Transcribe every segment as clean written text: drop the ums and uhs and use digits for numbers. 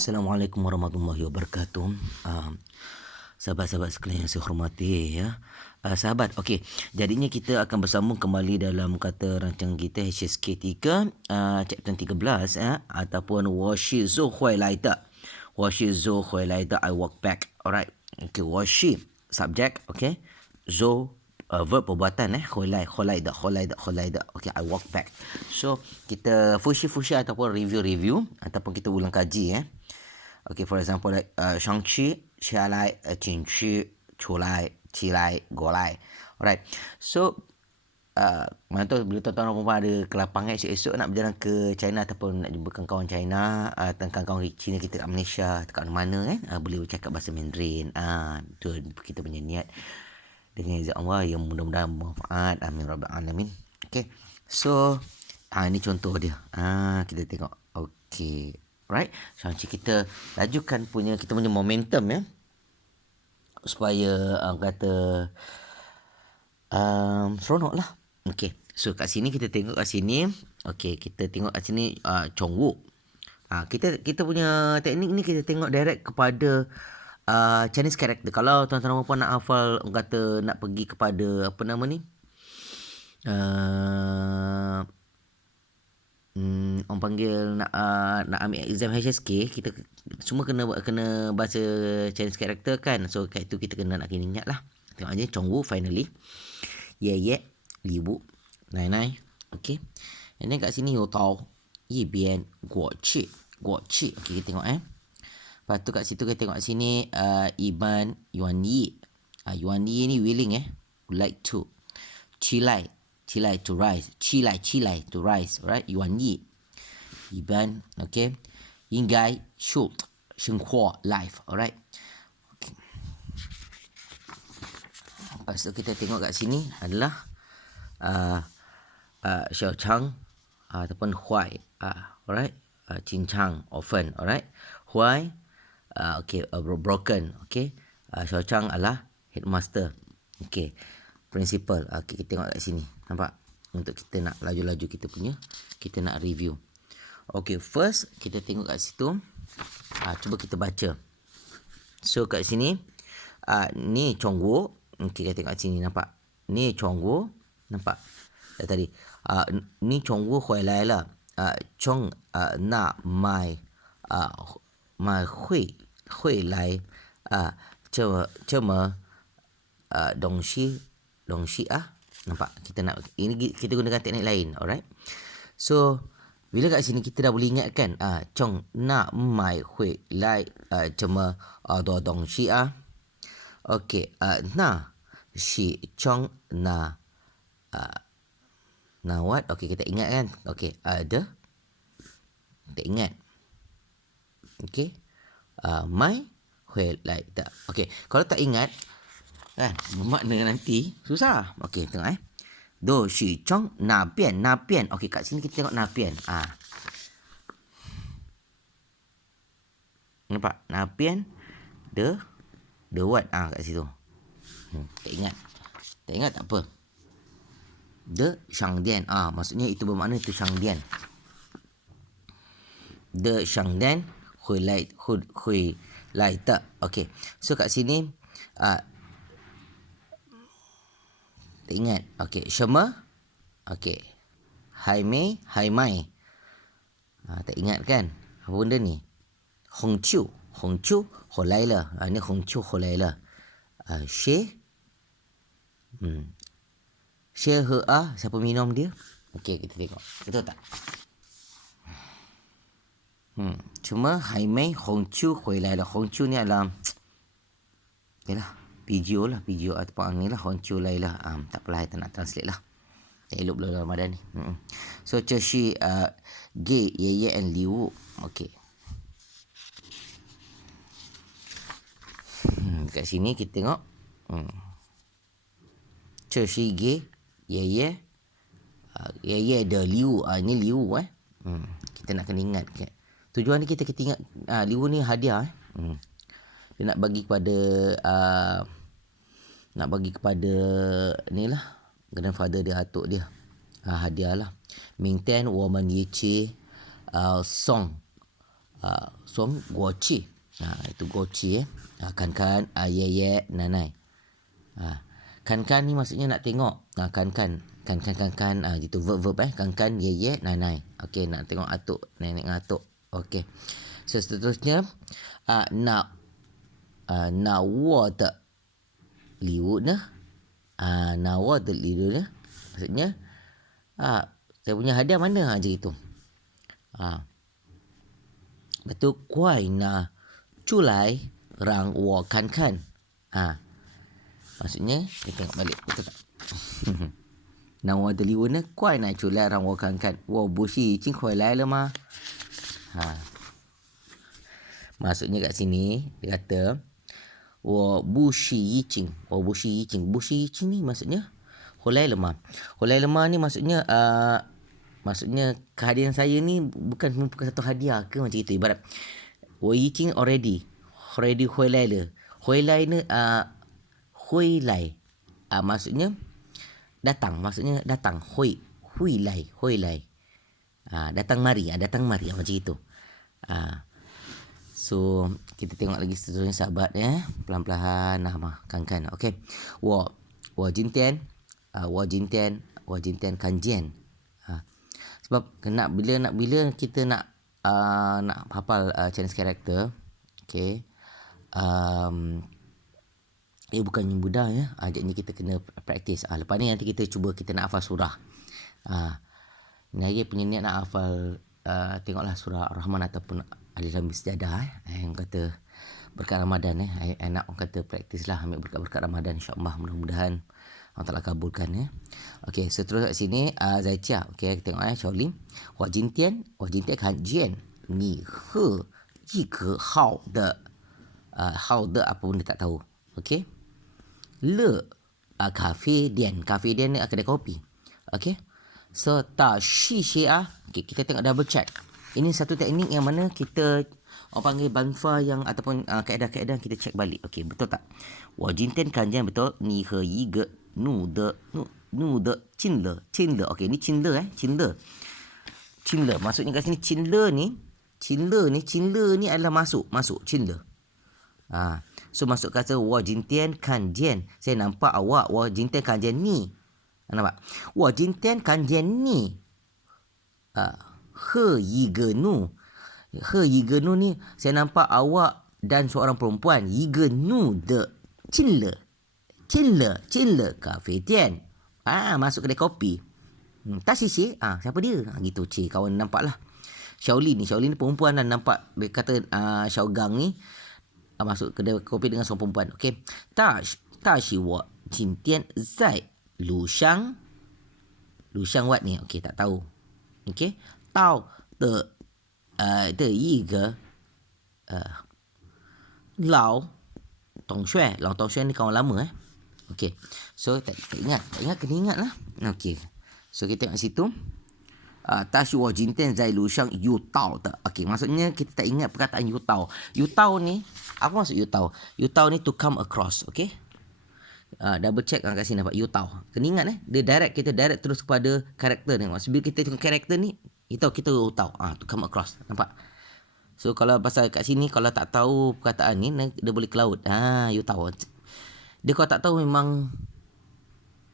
Assalamualaikum warahmatullahi wabarakatuh. Sahabat-sahabat sekalian yang saya hormati ya. Sahabat, okey. Jadinya kita akan bersambung kembali dalam kata rancangan kita HSK 3 chapter 13 ataupun 我是走回来的. 我是走回来的 I walk back. Alright. Okey, 我是 subject, okey. 走verb perbuatan回来的 okey, I walk back. So kita fushi ataupun review ataupun kita ulang kaji. Okay, for example, like 上去下来进去出来起来过来. Alright. So mana tahu bila tuan-tuan dan puan ada kelapangan esok-esok nak berjalan ke China ataupun nak jumpa kawan-kawan China, kawan-kawan Cina kita kat Malaysia, kat mana kan, boleh bercakap bahasa Mandarin. Tu kita punya niat dengan izin Allah yang mudah-mudahan bermanfaat. Amin rabbal alamin. Okay. So ini contoh dia. Kita tengok. Okay. Right. So kita lajukan kita punya momentum ya. Supaya kata seronok lah. Okay. So kat sini kita tengok kat sini. Okay, kita tengok kat sini Chongwu. Kita punya teknik ni kita tengok direct kepada Chinese character. Kalau tuan-tuan dan puan nak hafal, kata nak pergi kepada apa nama ni? Orang panggil nak ambil exam HSK, kita semua kena baca Chinese character kan. So kat itu kita kena nak ingat lah. Tengok aja Chongwu finally. Ye Liwu. Nai. Okay. And then kat sini Yo Tao. Yi Bian Guo Chi. Okay, kita tengok Lepas tu kat situ kita tengok sini Iban Yuan Yi. Yuan Yi ni willing would like to. Qilai to rise. Qilai to rise. Alright. Yuan Yi. Iban. Okay. Yingai should. Shenghua life. Alright. Okay. Lepas tu kita tengok kat sini adalah Xiao Chang ataupun Huai. Alright. Cincang often. Alright. Huai. Okay. Broken. Okay. Xiao Chang adalah headmaster. Okay. Principal. Okay, kita tengok kat sini. Nampak? Untuk kita nak laju-laju kita nak review. Okay, first kita tengok kat situ. Cuba kita baca. So kat sini ni Chongwu. Okay, kita tengok kat sini, nampak? Ni Chongwu, nampak? Tadi ni Chongwu 回来了. Chong na mai会来这么东西 nampak? Kita nak ini kita gunakan teknik lain. Alright. So bila kat sini kita dah boleh ingat kan, Chong na mai hui lai cema do dong shi Okay, na si Chong na what? Okay, kita ingat kan? Okay, ada kita ingat. Okay, mai hui lai da. Okay, kalau tak ingat kan, bermakna nanti susah. Okey, tengok Do shi chong na bian. Okey, kat sini kita tengok na bian. Nampak? Na bian the what? Kat situ. Tak ingat. Tak ingat tak apa. The Shangdian. Maksudnya itu bermakna itu Shangdian. The Shangdian hui lai ta. Okey. So kat sini tak ingat. Okey, Shema. Okey. Hai Mai. Tak ingat kan? Apa benda ni? Hongqiu ho lai le. Ni Hongqiu ho lai le. She. She he siapa minum dia? Okey, kita tengok. Betul tak? Cuma Hai Mai Hongqiu ho lai le. Hongqiu ni adalah yalah, PGO ataupun ni lah Hongqiu lai lah. Tak apalah, kita nak translate lah. Tak elok bulan Ramadan ni. So Cheshi Ge Ye and Liu. Okay. Kat sini kita tengok Cheshi Ge Ye the Liu. Ini Liu kita nak kena ingat. Tujuan ni kita ingat Liu ni hadiah dia nak bagi kepada ni lah grandfather dia, atuk dia, hadiah lah. Mingten woman yichi song Song guoqi. Itu guoqi kan ye ye nanai. Kan ni maksudnya nak tengok. Kan gitu verb kan ye ye nanai. Okey, nak tengok atuk nenek dengan atuk. Okey. So seterusnya na wo de liu ne. Na wo de liu ne. Maksudnya saya punya hadiah mana je itu. Betul, kuai na culai rang wo kan. Maksudnya kita tengok balik betul tak? Na wo de liu ne kuai na culai rang wo kan. Wo bu xi jing kuai lai le ma. Maksudnya kat sini dia kata wo bu xi yi jing. Wo bu xi yi jing. Bu xi yi jing ni maksudnya hulai lemah. Hulai lemah ni maksudnya maksudnya kehadiran saya ni bukan satu hadiah ke macam itu. Ibarat wo yi jing already hui lai le. Hui lai ni hui lai. Maksudnya datang, maksudnya datang. Hui lai. Datang mari macam itu. So kita tengok lagi seterusnya sahabat ya. Pelan-pelan kan. Okey. Wo jin tian kan jian. Sebab bila kita nak hafal Chinese character, okey. Bukannya mudah ya. Jadi kita kena praktis. Lepas ni nanti kita cuba kita nak hafal surah. Naya punya niat nak hafal tengoklah surah Ar-Rahman ataupun Al-Lam Bisjadah yang kata berkat Ramadan anak orang kata praktislah ambil berkat Ramadan, insya-Allah mudah-mudahan Allah Taala kabulkan ya. Okey, seterusnya sini Zaicia. Okey, kita tengok Shaolin. Wa jintian kan jian ni he yi ke hao de apa pun dia tak tahu. Okey. Le kafe dian ni kedai kopi. Okey. So ta shi xie okey, kita tengok double check. Ini satu teknik yang mana kita orang panggil banfa yang ataupun kaedah-kaedah kita check balik. Okey, betul tak? Wa jintian kan jian betul. Ni he yi ge nu de cin le. Okey, ni cin le. Maksudnya kat sini cin le ni adalah masuk cin le. So masuk kata wa jintian kan jian. Saya nampak awak wa jintian kan jian ni. Nampak? Wa jintian kan jian ni. He yi ge nu ni saya nampak awak dan seorang perempuan yi ge nu de cin le kafe tian. Masuk kedai kopi. Tak sisi siapa dia? Gitu kawan nampak lah. Shaolin ni perempuan dan nampak dia kata Xiaogang ni masuk kedai kopi dengan seorang perempuan. Okey. Ta shi wo jin tian zai Lushang what ni? Okey, tak tahu. Okey. Tao de yi ge lao tongxue ni kawan lama Okey. So tak ingat kena ingat lah. Okey. So kita tengok situ. Ta shi wo jin tian zai Lushang yu tao de. Okey, maksudnya kita tak ingat perkataan yu tao. Yu tao ni apa maksud yu tao? Yu tao ni to come across, okey? Double check kat sini nampak you tahu. Kena ingat dia kita direct terus kepada karakter ni. Maksud bila kita tengok karakter ni, kita tahu to come across. Nampak? So kalau pasal kat sini kalau tak tahu perkataan ni dia boleh ke laut. You tahu. Dia kalau tak tahu memang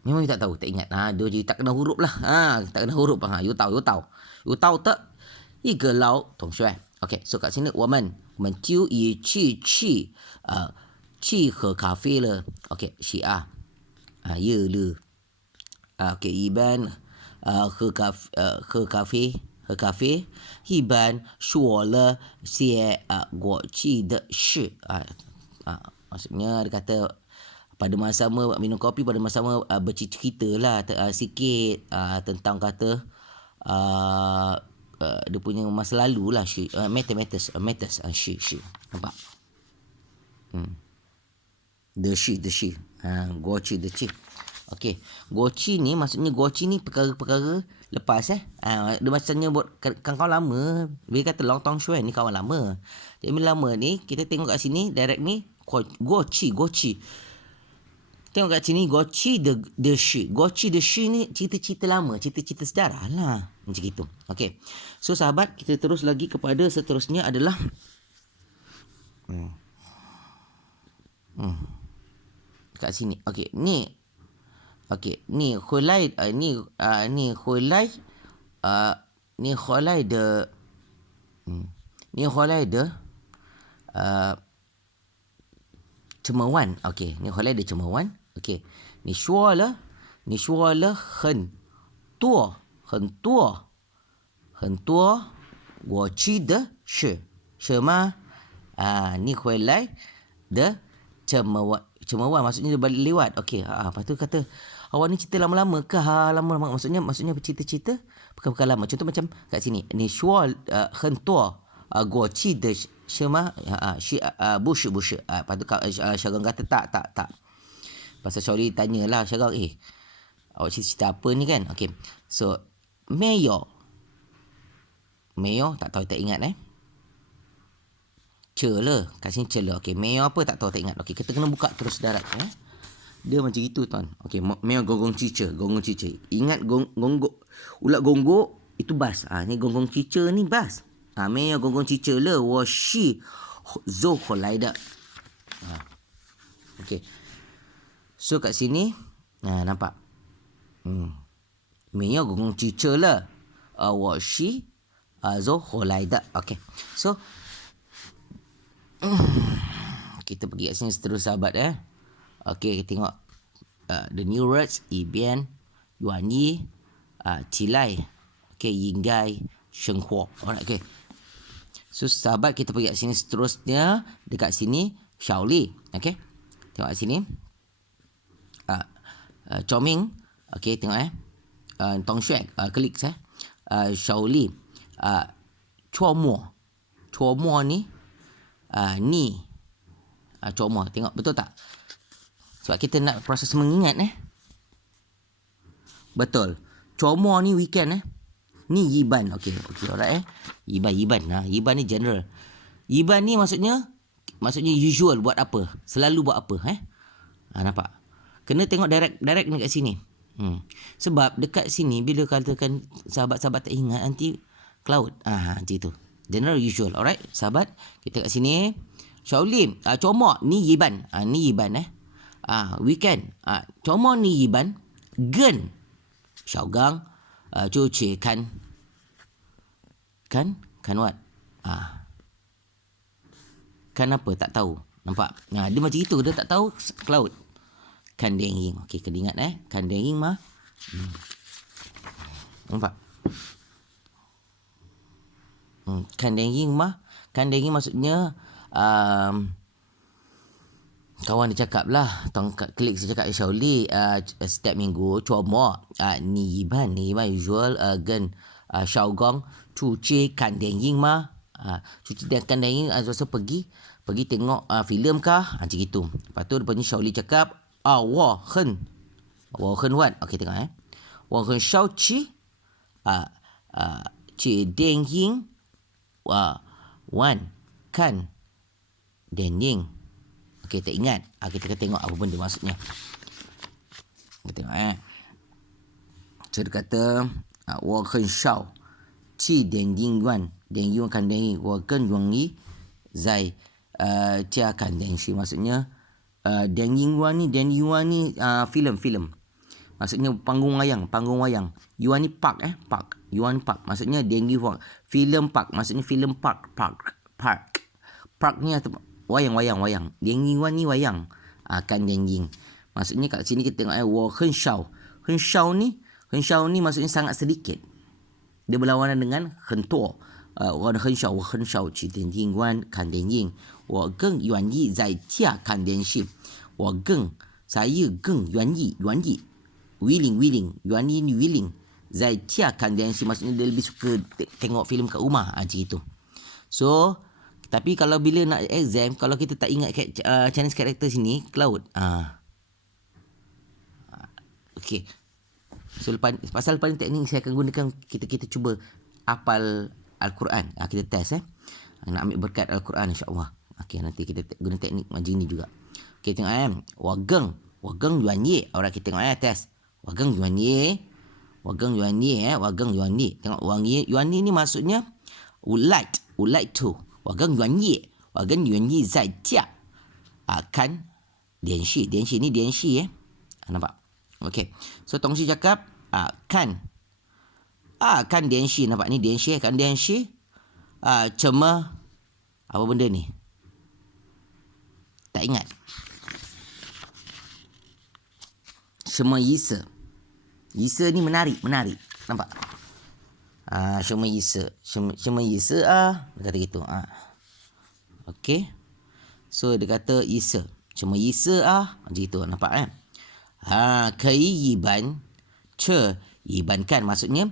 you tak tahu, tak ingat. Dia jadi tak kena huruf lah. Tak kena huruf you tahu. You tahu tak? Yi ge lao tong xue. Okey, so kat sini 我们就一起去喝咖啡了。OK， 是呀了。OK， 一般喝咖啡，一般说了些过去的事。Maksudnya dia kata pada masa minum kopi pada masa bercerita lah sikit tentang kata dia punya masa lalu lah matters nampak the shi gochi the chi. Okey, gochi ni maksudnya gochi ni perkara-perkara lepas dia macamnya buat kawan lama. Dia kata long tong shui ni kawan lama. Jadi lama ni kita tengok kat sini direct ni gochi. Tengok kat sini gochi the shi. Gochi the shi ni cerita-cerita lama, cerita-cerita sejarah lah. Macam itu. Okey. So sahabat, kita terus lagi kepada seterusnya adalah kat sini. Okey, ni. Okey, ni Khulai ni Khulai ni Khulai de ni Khulai de Cemerwan. Okey, ni Khulai de Cemerwan. Okey. Ni shuo le很多我去的是什么？你回来的cemerwan maksudnya dia balik lewat. Okey, lepas tu kata awak ni cerita lama-lama ke? Lama-lama maksudnya cerita-cerita perkara lama. Contoh macam kat sini, ni shuo 很多我去的什么？不是。Lepas tu Syarang kata tak. Pasal Shauli tanyalah Syarang, awak cerita apa ni kan? Okey. So, Mayo tak tahu, tak ingat Cela. Kat sini cela. Okey, Mayo apa tak tahu, tak ingat. Okey, kita kena buka terus darat Dia macam itu tuan. Okey, Mayo gonggong cica. Ingat ulat gonggong itu bas. Ni gonggong cica ni bas. Mayo gonggong cica le wo shi zo ho lai de. Okey. So kat sini nampak. 没有公共汽车了，我是走回来的。Okay, so kita pergi kat sini seterus sahabat Okay, kita tengok the new words 一边愿意起来 Okay, 应该生活 Alright, okay. So sahabat, kita pergi kat sini seterusnya. Dekat sini Shaoli. Okay, tengok kat sini Choming. Okay, tengok Tong Xuan klik Shaoli Cuomo ni ni Cuomo, tengok betul tak? Sebab kita nak proses mengingat betul. Cuomo ni weekend ni Yiban. Okey, alright Yiban Yiban ni general. Yiban ni maksudnya usual, buat apa, selalu buat apa nampak? Kena tengok direct ni kat sini. Sebab dekat sini bila katakan sahabat-sahabat tak ingat nanti cloud. Macam itu. General usual. Alright, sahabat. Kita kat sini. Shaolim. Comok ni Yiban. Ni Yiban weekend. Comok ni Yiban. Gen. Xiaogang. Cuci kan what? Kan apa? Tak tahu. Nampak? Dia macam itu. Dia tak tahu cloud. Kan denging. Okey, kena ingat Kan denging mah. Nampak? Kan denging maksudnya kawan dia cakap lah. Klik saya cakap Shaoli setiap minggu Cuomo ni Yiban usual gen Xiaogong cuci kan denging mah. Cuci kan denging rasa pergi tengok filem kah? Macam itu. Lepas tu depannya Shaoli cakap 我很 what? Okey, tengok 我很少去电影看电影. Okey, tak ingat. Kita kena tengok apa benda maksudnya. Kita tengok So dia kata 我很少去电影院看电影我更容易在家看电视. Maksudnya Deng Yuan ni filem. Maksudnya panggung wayang. Yuan ni park Yuan park. Maksudnya Deng Yuan filem park. Maksudnya filem park. Park ni wayang. Deng Yuan ni wayang. Kan Deng Ying. Maksudnya kat sini kita tengok wo hen shao. Hen shao ni maksudnya sangat sedikit. Dia berlawanan dengan hen tuo. 我很少去电影院看电影，我更愿意在家看电视。saya更愿意 willing在家看电视. Maksudnya dia lebih suka tengok filem kat rumah macam itu. So tapi kalau bila nak exam, kalau kita tak ingat Chinese character sini cloud. Okay. So pasal lepas ni teknik saya akan gunakan, kita cuba hafal Al-Quran. Kita test nak ambil berkat Al-Quran insya-Allah. Okey, nanti kita guna teknik macam ni juga. Okey, tengok 我更愿意. Orang kita tengok test. 我更愿意 Wageng yuan ni wageng yuan ni. Tengok yuan ni maksudnya would like to. Wageng yuan ni zai jia. Kan lian shi ni lian shi nampak. Okey. So Tongsi cakap kan lian shi, nampak ni lian shi kan lian shi. Cuma apa benda ni? Tak ingat. Cuma yise. Yise ni menarik. Nampak? Cuma yise. Cuma yise dia kata gitu. Okey. So dia kata yise. Cuma yise macam gitu. Nampak kan? Kei yiban ce. Yiban kan maksudnya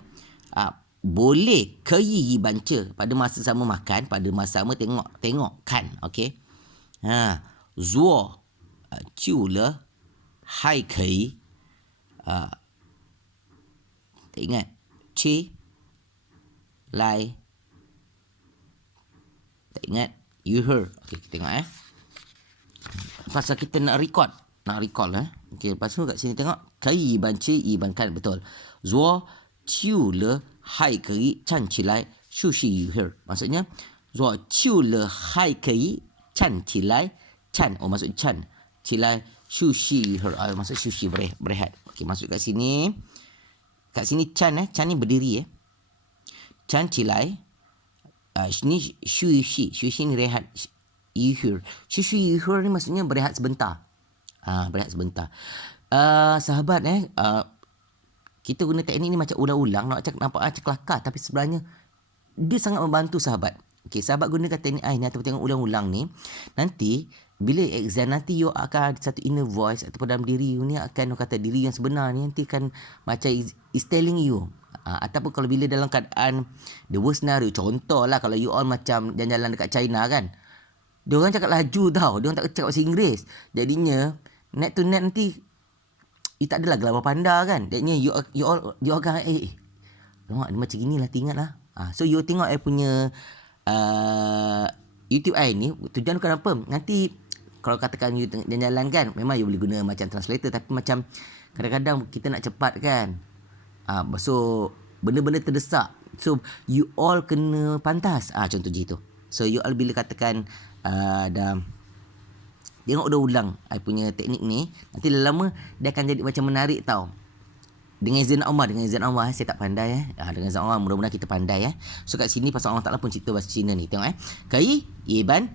boleh kei yiban ce. Pada masa sama makan, pada masa sama tengok kan. Okey. Zuo ciu le hai kei. Tak ingat. Ci lai. Tak ingat. You heard. Okey, kita tengok pasal kita nak recall Okey, lepas tu kat sini tengok kei ban ci ban kan betul. Zuo ciu le hai kei chan ci lai shu shi you heard. Maksudnya zuo ciu le hai kei chan ci lai chan maksud chan ci lai shu shi you heard. Maksud sushi berehat. Okey, masuk kat sini. Kat sini Chan Chan ni berdiri Chan cilai. Ni shui ni rehat. Yuhur. Shui yuhur ni maksudnya berehat sebentar. Berehat sebentar. Sahabat kita guna teknik ni macam ulang-ulang, nampak macam kelakar, tapi sebenarnya dia sangat membantu sahabat. Okey, sahabat gunakan teknik ni ataupun tengok ulang-ulang ni, nanti bila exam nanti you akan ada satu inner voice ataupun dalam diri you ni akan kata diri yang sebenar ni nanti akan macam is telling you. Ataupun kalau bila dalam keadaan the worst scenario, contohlah kalau you all macam jalan-jalan dekat China kan, dia orang cakap laju tau, dia orang tak cakap bahasa Inggeris, jadinya net to net nanti you tak adalah gelabah panda kan, jadinya you all akan nampak dia macam gini lah, ingat lah. So you tengok punya YouTube ni, tujuan bukan apa, nanti kalau katakan you jalan-jalan kan, memang you boleh guna macam translator, tapi macam kadang-kadang kita nak cepat kan, so benda-benda terdesak, so you all kena pantas, contoh gitu. So you all bila katakan dah tengok dah ulang I punya teknik ni, nanti lama-lama dia akan jadi macam menarik tau. Dengan izin Allah saya tak pandai dengan izin Allah mudah-mudahan kita pandai So kat sini pasal Allah Taala pun cerita bahasa Cina ni, tengok kai yiban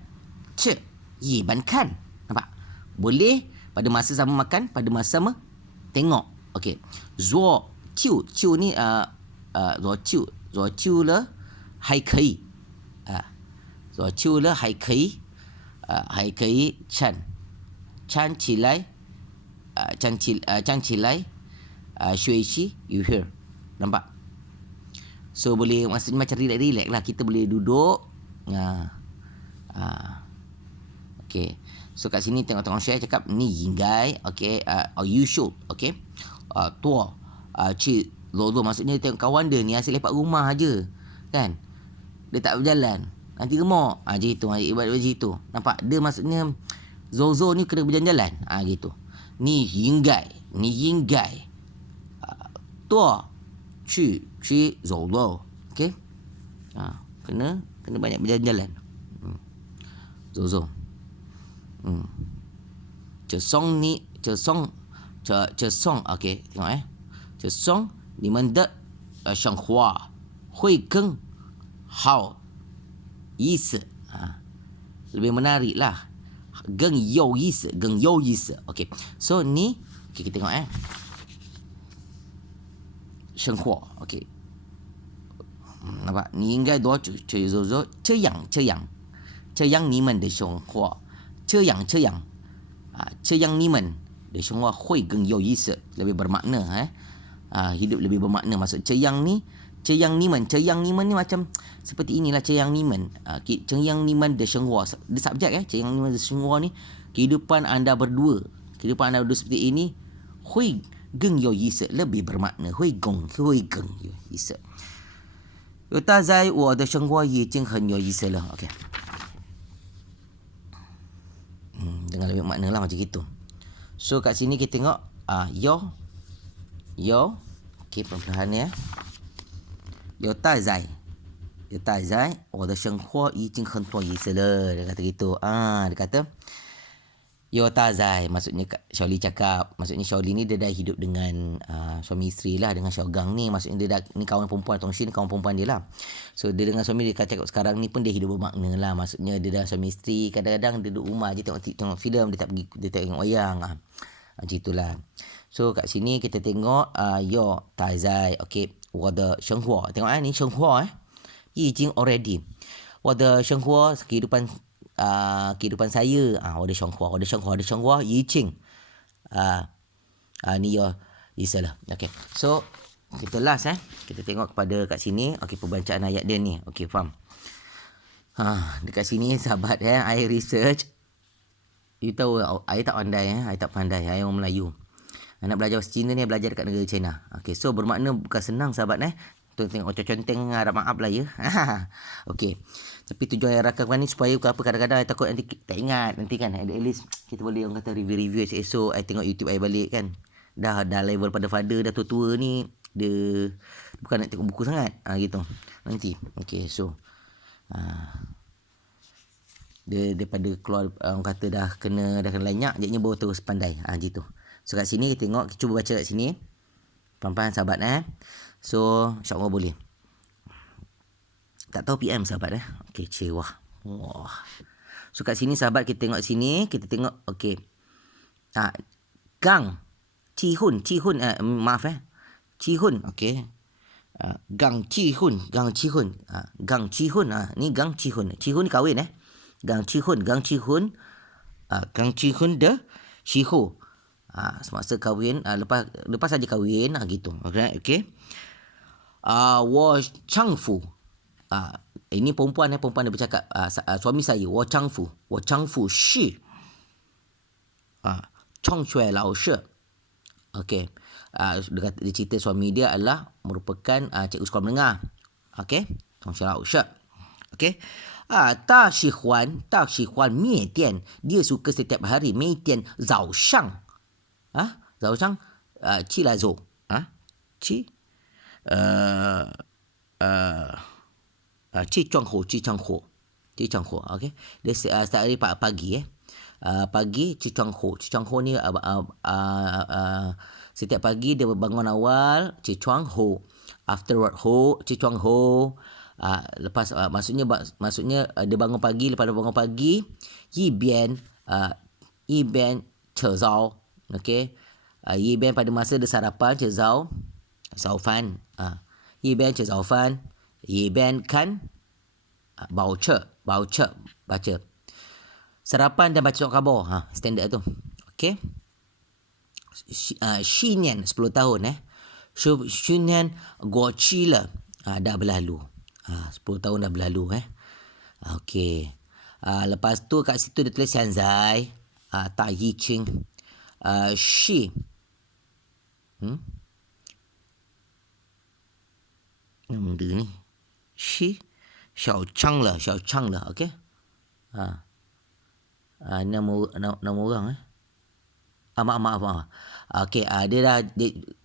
ce yiban kan, nampak? Boleh pada masa sama makan, pada masa sama tengok. Okey. Zuo ciu ni zuo ciu le hai kai. Zuo ciu le hai kai chan ci lai shui shi you hear. Nampak? So boleh maksudnya macam relax lah, kita boleh duduk. Okay. So kat sini tengok saya cakap ni yinggai. Okay. You should. Okay. Tua ci lolo maksudnya tengok kawan dia ni asyik lepak rumah aje kan, dia tak berjalan nanti gemuk je itu, ibarat macam itu. Nampak? Dia maksudnya Zozo ni kena berjalan-jalan gitu. Ni yinggai tua ci Zozo. Okay. Kena banyak berjalan-jalan. Zozo. Cesong ni cesong. Okay, tengok cesong ni men de shang hua hui geng hao yise. Lebih menarik lah. Geng you yise. Okay. So ni kita tengok生活 okay. Nampak? 你应该多去说这样你们的生活这样你们的生活会更有意思 lebih bermakna hidup lebih bermakna. Maksud ceyang ni ni macam seperti inilah ceyang ni men de shengwa dia subjek ceyang ni men de shengwa ni kehidupan anda berdua seperti ini hui geng yo yise lebih bermakna hui geng yo yise. 有大在我的生活已经很有意思了 okey. Dengan lebih makna lah macam gitu. So kat sini kita tengok yo Okey, perlahan ya. 有待在，有待在我的生活已经很多意思了. Dia kata gitu. Dia kata Yo Tazai, maksudnya Shaoli cakap, maksudnya Shaoli ni dia dah hidup dengan suami isteri lah, dengan Xiaogang ni, maksudnya dia dah, ni kawan perempuan, Tongxin kawan perempuan dia lah. So dia dengan suami dia cakap sekarang ni pun dia hidup bermakna lah, maksudnya dia dah suami isteri, kadang-kadang dia duduk rumah je tengok filem, dia tak pergi, dia tak tengok wayang. Macam itulah. So kat sini kita tengok Yo Tazai, okay, 我的生活, tengok ni 生活已经 already, 我的生活 kehidupan saya, 我的生活已经 ni yo isa lah. Okay, so kita last kita tengok kepada kat sini. Okay, pembacaan ayat dia ni. Okay, faham? Dekat sini sahabat I research. You tahu I tak pandai I tak pandai. I orang Melayu. Nak belajar bahasa Cina ni, belajar dekat negara China. Okay, so bermakna bukan senang sahabat tengok conteng harap maaf lah ya. Okey. Tapi tujuan saya rakamkan ni supaya apa, kadang-kadang I takut nanti tak ingat nanti kan. At least kita boleh orang kata review esok I tengok YouTube I balik kan. Dah level pada father, dah tua-tua ni, dia bukan nak tengok buku sangat. Gitu. Nanti. Okey, so dia daripada keluar orang kata dah kena lanyak, jadinya baru terus pandai. Gitu. So kat sini kita tengok, kita cuba baca kat sini. Pelan-pelan sahabat So, insyaAllah boleh. Tak tahu PM sahabat Okey, cewah. Wah. So kat sini sahabat kita tengok sini, kita tengok okey. Gang Cihun, maaf Cihun, okey. Gang Cihun. Gang Cihun, ni Gang Cihun. Cihun ni kahwin Gang Cihun. Gang Cihun de Shihu. Semasa kahwin, lepas saja kahwin gitu. Okey. 我丈夫 ini perempuan dia bercakap, suami saya 我丈夫是中学老师. Okey. Dia cerita suami dia adalah merupakan cikgu sekolah menengah. Okey, 中学老师. Okey. 大喜欢面店, dia suka setiap hari 每天早上早上起来做起床后 okey. Dia setiap hari pagi pagi起床后ni setiap pagi dia bangun awal, 起床后 after work ho, 起床后lepas maksudnya dia bangun pagi, lepas dia bangun pagi 一边吃早, okey. 一边 pada masa dia sarapan 吃早饭一边吃早饭一边看baca sarapan dan baca surat khabar. Standard tu. Okey. 10年 10 tahun 10年过去了, dah berlalu. 10 tahun dah berlalu Okey. Lepas tu kat situ dia tulis 现在大疫情是benda ni 是小张了 okey. Nama orang maaf. Okey, dia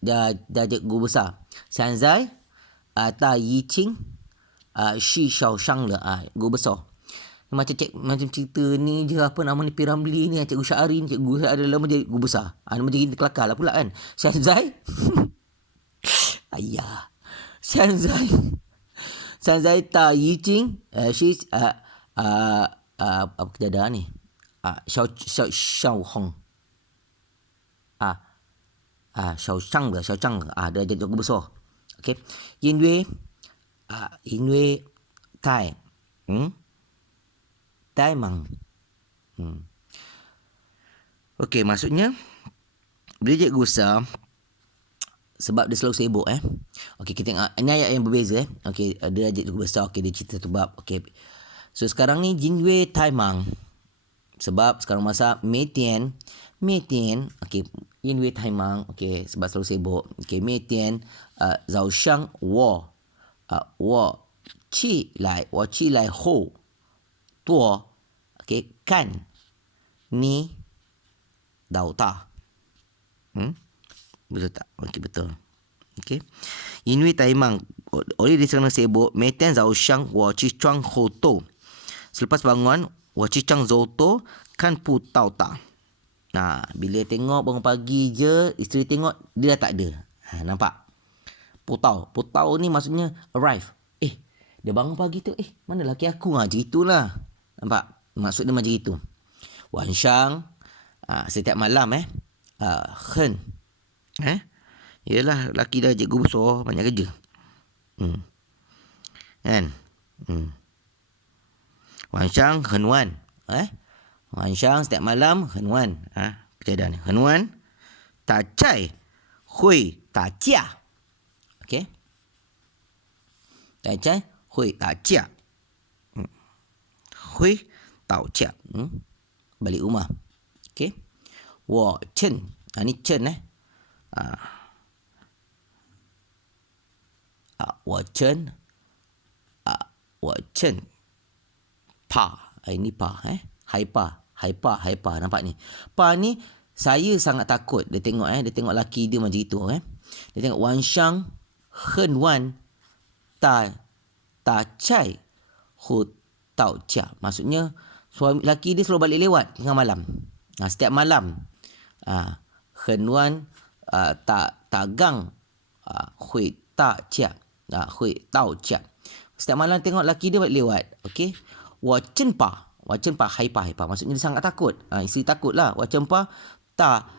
dah guru besar. 现在大疫情是小张了, guru besar. Macam cerita ni je, apa nama ni, P. Ramlee ni, Cikgu Syahri ni, Cikgu Syahri lama jadi guru besar. Nama jadi kelakar lah pula kan. 现在 ayah 现在大已经是apa keadaan ni? 小红小张了 dia jadi guru besar. Okey. 因为太忙. Okey, maksudnya bila cikgu besar sebab dia selalu sibuk Okey, kita tengok ini ayat yang berbeza Okey, dia cikgu besar. Okey, dia cerita tu bab. Okey. So sekarang ni Jinwei Taimang sebab sekarang masa 每天 okey, Jinwei Taimang. Okey, sebab selalu sibuk. Okey, 每天早上我起来后多 okey, kan ni Betul tak? Okey, betul. OK，因为台mang oleh disana sibuk，每天早上我起床后头，selepas bangun 我起床后头看不到他。Nah, bila tengok bangun pagi je, isteri tengok dia dah tak ada. Nampak? Putau ni maksudnya arrive. Dia bangun pagi tu, mana laki aku? Macam itulah. Nampak? Maksud dia macam itu. Wanshang, setiap malam Hen. Yelah, laki dah cikgu besar, banyak kerja. Kan? Wanshang, Hen Wan. Wanshang setiap malam Hen Wan. Keadaan ni. Hen Wan ta cai hui ta jia. Okey. Ta cai hui ta jia. Hui tao jia. Balik rumah. Okey. Wo chen. Ni chen wo chen. Wo chen. Pa. Ini pa. Hai pa. Nampak ni. Pa ni saya sangat takut. Dia tengok dia tengok laki dia macam itu Dia tengok Wanshang Hen Wan ta cai hu tao jia. Maksudnya suami laki dia selalu balik lewat tengah malam. Setiap malam Hen Wan ta gang hui ta jia. Hui tao jia. Setiap malam tengok laki dia balik lewat. Okey. Wa chen pa. Hai pa. Maksudnya dia sangat takut. Isteri takut lah. Wa chen pa ta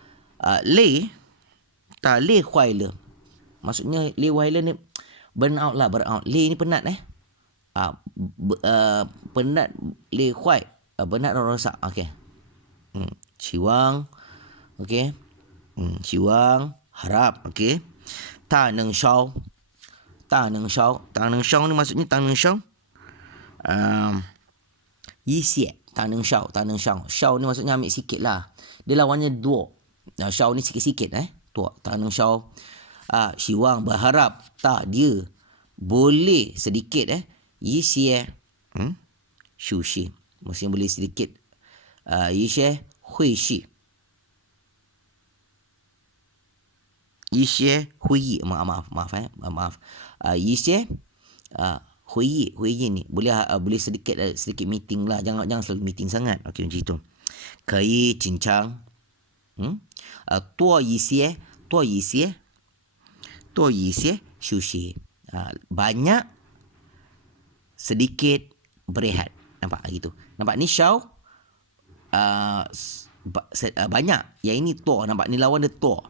le huai le. Maksudnya le huai le ni burn out. Le ni penat penat le huai. Penat dan rosak. Okey. Ciwang. Okey. Ciwang harap. Okey. Ta neng shao ni maksudnya ta neng shao. Yisie. Ta neng shao. Shao ni maksudnya ambil sikit lah. Dia lawannya duo. Shao ni sikit-sikit Duo. Ta neng shao. Siwang berharap dia boleh sedikit Yisie. Shushi. Maksudnya boleh sedikit. Yisie hui shi. Yisie hui. Maaf. Yisie hui ni boleh sedikit meeting lah. Jangan selalu meeting sangat. Okey, macam itu. Kai cincang. Tuo yisie sushi. Banyak sedikit berehat. Nampak gitu. Nampak ni Shao banyak. Yang ini tuo. Nampak ni lawan dia tuo.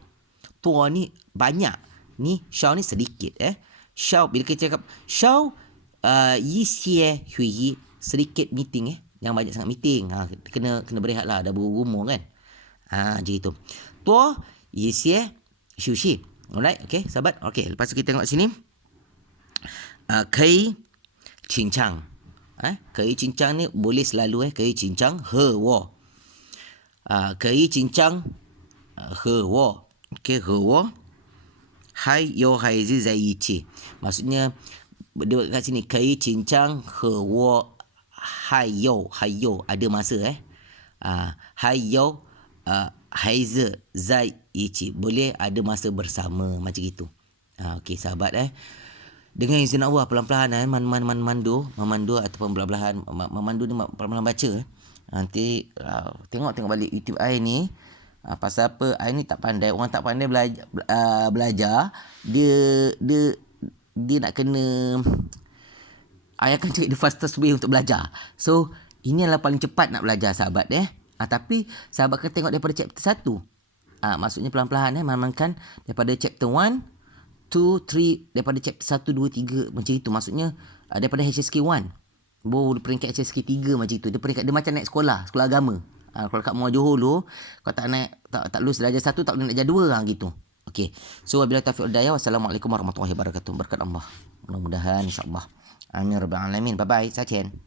Tuo ni banyak. Ni Shao ni sedikit Shao bila kita cakap Shao yisie hui sedikit meeting Yang banyak sangat meeting. Kena berehat lah. Dah berumur kan. Macam itu. Tuo yisie sushi. Alright. Okay, sahabat. Okay, lepas tu kita tengok sini. Kai cincang. Kai cincang ni boleh selalu kai cincang he wo. Kai cincang he wo. Okay, he wo. Hai yo hai zi zai ichi. Maksudnya dia kat sini kai cincang he wo hai yo ada masa hai yo hai zi zai ichi. Boleh ada masa bersama macam itu. Okey sahabat dengan izin Allah pelan-pelan memandu ataupun pelan-pelan memandu ni pelan-pelan baca nanti tengok balik YouTube I ni. Pasal apa I ni tak pandai. Orang tak pandai belajar dia nak kena I akan cari the fastest way untuk belajar. So ini adalah paling cepat nak belajar sahabat tapi sahabat kena tengok daripada chapter 1. Maksudnya pelan-pelan mengamalkan daripada chapter 1 2 3 daripada chapter 1 2 3 macam itu. Maksudnya daripada HSK 1 baru peringkat HSK 3 macam itu. Dia macam naik sekolah agama. Kalau kat Muar Johor dulu kau tak lulus darjah 1 tak boleh nak darjah 2 gitu. Okey. So wabillahi taufiq wal hidayah. Wassalamualaikum warahmatullahi wabarakatuh. Berkat Allah. Mudah-mudahan insya-Allah. Amin ya rabbal alamin. Bye bye.再见.